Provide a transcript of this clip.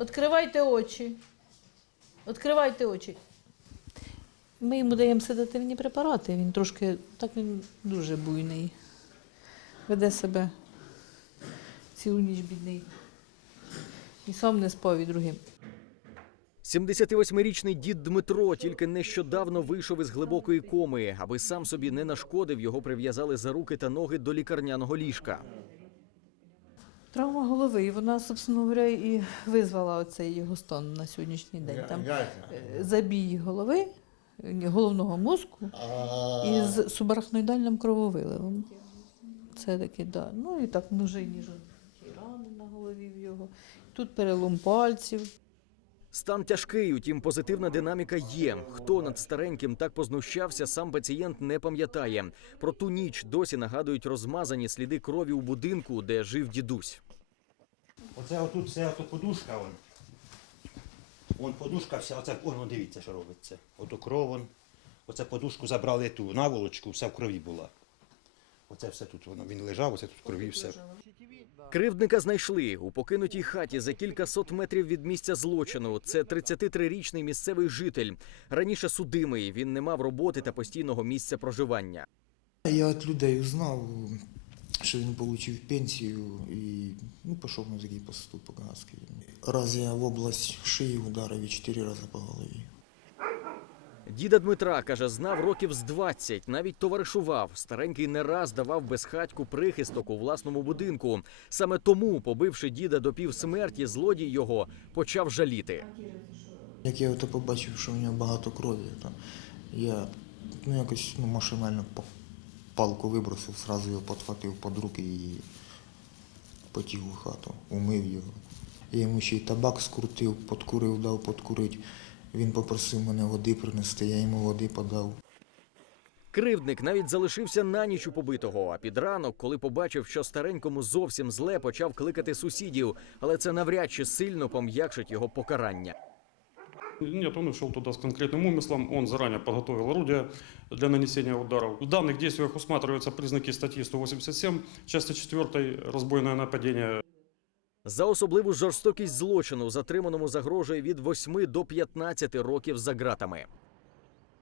Відкривайте очі. Відкривайте очі. Ми йому даємо седативні препарати. Він трошки, так він дуже буйний. Веде себе цілу ніч бідний. І сам не спав і другим. 78-річний дід Дмитро тільки нещодавно вийшов із глибокої коми. Аби сам собі не нашкодив, його прив'язали за руки та ноги до лікарняного ліжка. Травма голови, і вона, собственно говоря, і визвала оцей його стан на сьогоднішній день. Там е, забій голови, головного мозку із субарахноїдальним крововиливом. Це таки, да. Ну і так множинні ніж рани на голові в його. Тут перелом пальців. Стан тяжкий, утім, позитивна динаміка є. Хто над стареньким так познущався, сам пацієнт не пам'ятає. Про ту ніч досі нагадують розмазані сліди крові у будинку, де жив дідусь. Оце отут вся ото подушка. Вон. Вон подушка вся, оце, вон, вон дивіться, що робиться. Ото кров. Вон. Оце подушку забрали ту наволочку, вся в крові була. Оце все тут воно. Він лежав, оце тут в крові все. Кривдника знайшли у покинутій хаті за кілька сот метрів від місця злочину. Це 33-річний місцевий житель. Раніше судимий. Він не мав роботи та постійного місця проживання. Я від людей узнав, що він отримав пенсію і ну, пішов на такий поступок. Раз я в область шиї ударив чотири рази по голові. Діда Дмитра каже, знав років з 20, навіть товаришував. Старенький не раз давав безхатьку прихисток у власному будинку. Саме тому, побивши діда до півсмерті, злодій його почав жаліти. Як я ото побачив, що в нього багато крові, то я ну, якось ну, машинально палку вибросив, зразу його підхватив під руки і потіг у хату, умив його. Я йому ще й табак скрутив, подкурив, дав подкурити. Він попросив мене води принести, я йому води подав. Кривдник навіть залишився на ніч у побитого. А під ранок, коли побачив, що старенькому зовсім зле, почав кликати сусідів, але це навряд чи сильно пом'якшить його покарання. Нет, он ушел туда с конкретным умыслом. Он заранее подготовил орудие для нанесения ударов. В данных действиях усматриваются признаки статьи 187, части 4, разбойное нападение. За особливу жорстокість злочину затриманому загрожує від 8 до 15 років за ґратами.